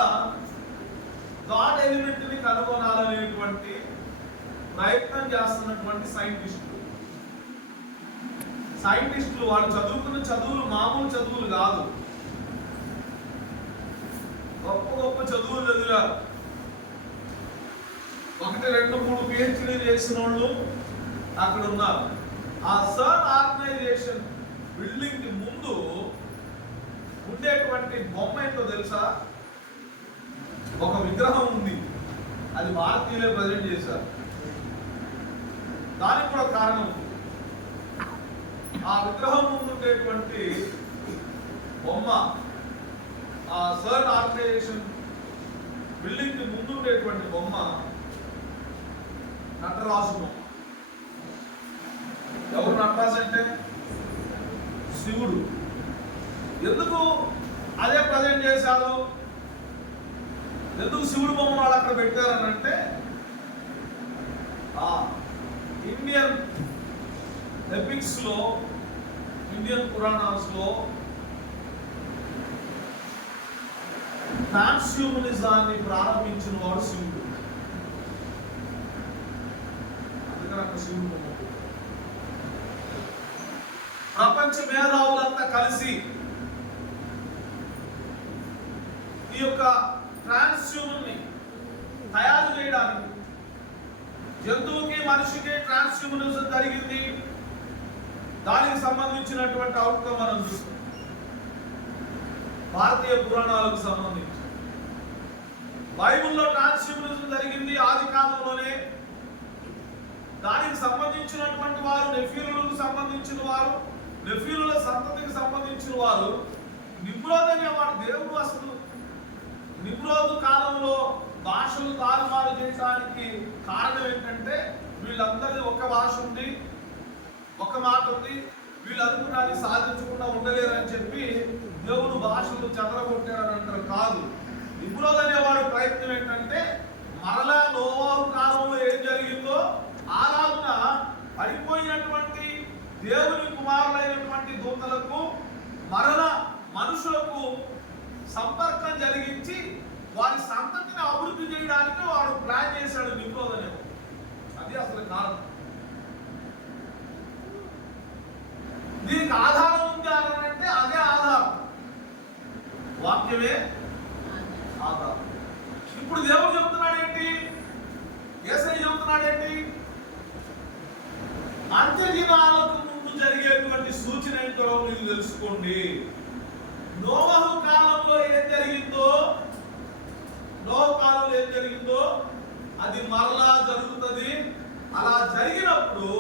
గాడ్ ఎలిమెంట్ ని కనుగొనాలనేటువంటి ప్రయత్నం చేస్తున్నటువంటి సైంటిస్టులు. వాళ్ళు చదువుకున్న చదువులు మామూలు చదువులు కాదు, గొప్ప గొప్ప చదువులు చదివారు. 1, 2, 3 PhD చేసిన వాళ్ళు అక్కడ ఉన్నారు. ఆ సర్న్ ఆర్గనైజేషన్ బిల్డింగ్ కి ముందు ఉండేటువంటి బొమ్మ ఏంటో తెలుసా? ఒక విగ్రహం ఉంది. అది భారతీయులే ప్రజెంట్ చేశారు. దానికి కూడా కారణం ఉంది. ఆ విగ్రహం ముందు ఉండేటువంటి బొమ్మ, ఆ సర్న్ ఆర్గనైజేషన్ బిల్డింగ్ కి ముందు ఉండేటువంటి బొమ్మ నటరాజు బొమ్మ. ఎవరు నటరాజు అంటే? శివుడు. ఎందుకు అదే ప్రజెంట్ చేశారు? ఎందుకు శివుడు బొమ్మను వాళ్ళు అక్కడ పెట్టారని అంటే, ఇండియన్ ఎపిక్స్ లో, ఇండియన్ పురాణాస్ లో ట్రాన్స్హ్యూమనిజాన్ని ప్రారంభించిన వాడు శివుడు. అందుకని అక్కడ శివుడు బొమ్మ. ప్రపంచ మేధావులంతా కలిసి ఈ యొక్క ట్రాన్స్హ్యూమన్ ని తయారు చేయడానికి, జంతువుకి మనిషికి ట్రాన్స్హ్యూమనిజం జరిగింది. దానికి సంబంధించినటువంటి అవుట్కమ్ మనం చూస్తాం. భారతీయ పురాణాలకు సంబంధించి బైబిల్లో ట్రాన్స్హ్యూమనిజం జరిగింది ఆది కాలంలోనే. దానికి సంబంధించినటువంటి వారు నెఫీలులకు సంబంధించిన వారు, నెఫీలుల సంతతికి సంబంధించిన వారు. నిమ్రోద్ అనేవాడు దేవుడు. అసలు నిమ్రోదు కాలంలో భాషలు తారుమారు చేయడానికి కారణం ఏంటంటే, వీళ్ళందరిది ఒక భాష ఉంది, ఒక మాట ఉంది, వీళ్ళు అనుకున్నది సాధించకుండా ఉండలేరని చెప్పి దేవుడు భాషలు చెదరగొట్టారని అంటారు. కాదు, నిమ్రోద్ అనేవాడు ప్రయత్నం ఏంటంటే, మరలా నోవాహు కాలంలో ఏం జరిగిందో అలాగున పడిపోయినటువంటి దేవుని కుమారులైనటువంటి దూతలకు, మరల మనుషులకు సంపర్కం జరిగించి వారి సంతతిని అభివృద్ధి చేయడానికి వాడు ప్లాన్ చేశాడు నిమ్రోద్ అనేవాడు. అది అసలు కారణం. దీనికి ఆధారం ఉంది అని అంటే అదే ఆధారం, వాక్యమే ఆధారం. ఇప్పుడు దేవుడు చెబుతున్నాడు ఏంటి? యేసయ్య చెబుతున్నాడు ఏంటి? అంత్యదినాలకు ముందు జరిగేటువంటి సూచన ఏంటో మీరు తెలుసుకోండి. నోవహు కాలంలో ఏం జరిగిందో, అది మరలా జరుగుతుంది. అలా జరిగినప్పుడు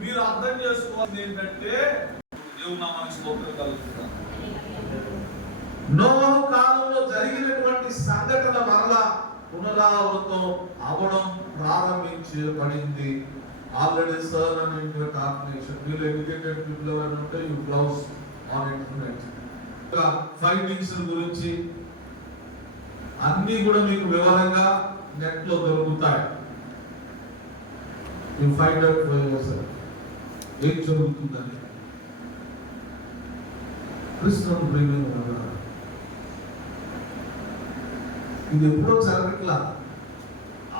మీరు అర్థం చేసుకోవాల్సింది ఏంటంటే, దేవుని నామానికి స్తోత్రం కలుగుతుంది. నోవహు కాలంలో జరిగినటువంటి సంఘటన మరలా పునరావృతం అవడం ప్రారంభించబడింది. ఆల్రెడీ సర్న్ అనేటువంటి ఆర్గనైజేషన్, మీరు ఎడ్యుకేటెడ్ పీపుల్ ఎవరైనా ఉంటే you browse on internet. Findings గురించి అన్ని కూడా మీకు వివరంగా నెట్ లో దొరుకుతాయి. You find out for yourself ఏం జరుగుతుందని. కృష్ణుడు ప్రేమ ఇది ఎప్పుడో జరగట్లా,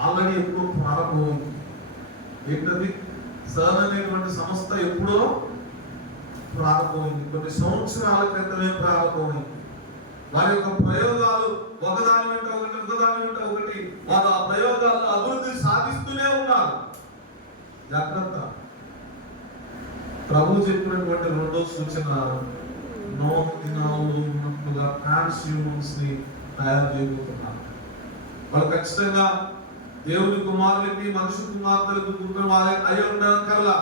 ఆల్రెడీ ఎప్పుడో ప్రారంభమైంది. ఏంటది? సర్న్ అనేటువంటి సంస్థ ఎప్పుడో ప్రారంభమైంది, కొన్ని సంవత్సరాల క్రితమే ప్రారంభమైంది. వారి యొక్క ప్రయోగాలు ఒకదాని వెంట ఒకటి వారు ఆ ప్రయోగాలను అభివృద్ధి సాధిస్తూనే ఉన్నారు. జాగ్రత్త. ప్రభు చెప్పినటువంటి రెండో సూచన, నోహు దినాల్లో ఉన్నట్టుగా ట్రాన్స్ హ్యూమన్స్ ని తయారు చేయబోతున్నారు. వాళ్ళు ఖచ్చితంగా దేవుని కుమారులకి మనుషు కుమార్తెలకు పుట్టిన వారే అయి ఉండడం కల్లా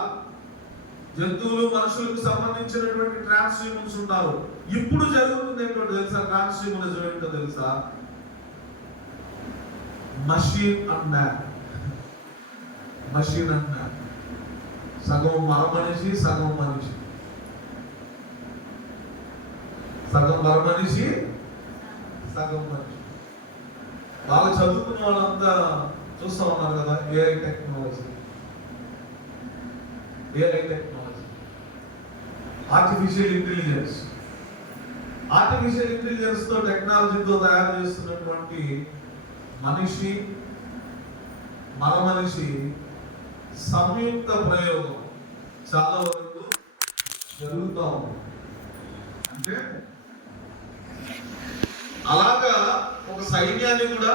జంతువులు మనుషులకు సంబంధించినటువంటి ట్రాన్స్ హ్యూమన్స్ ఉంటారు. ఇప్పుడు జరుగుతుంది ఏంటో తెలుసా? ట్రాన్స్ హ్యూమనిజం ఏంటో తెలుసా? Machine and man. Machine and man, సగం మర మనిషి సగం మనిషి, సగం మర మనిషి సగం మనిషి. బాగా చదువుకున్న వాళ్ళంతా చూస్తూ ఉన్నారు కదా, ఏఐ టెక్నాలజీ, ఆర్టిఫిషియల్ ఇంటెలిజెన్స్ తో టెక్నాలజీతో తయారు చేస్తున్నటువంటి మనిషి మర మనిషి సంయుక్త ప్రయోగం చాలా వరకు జరుగుతూ ఉంది. అంటే అలాగా ఒక సైన్యాన్ని కూడా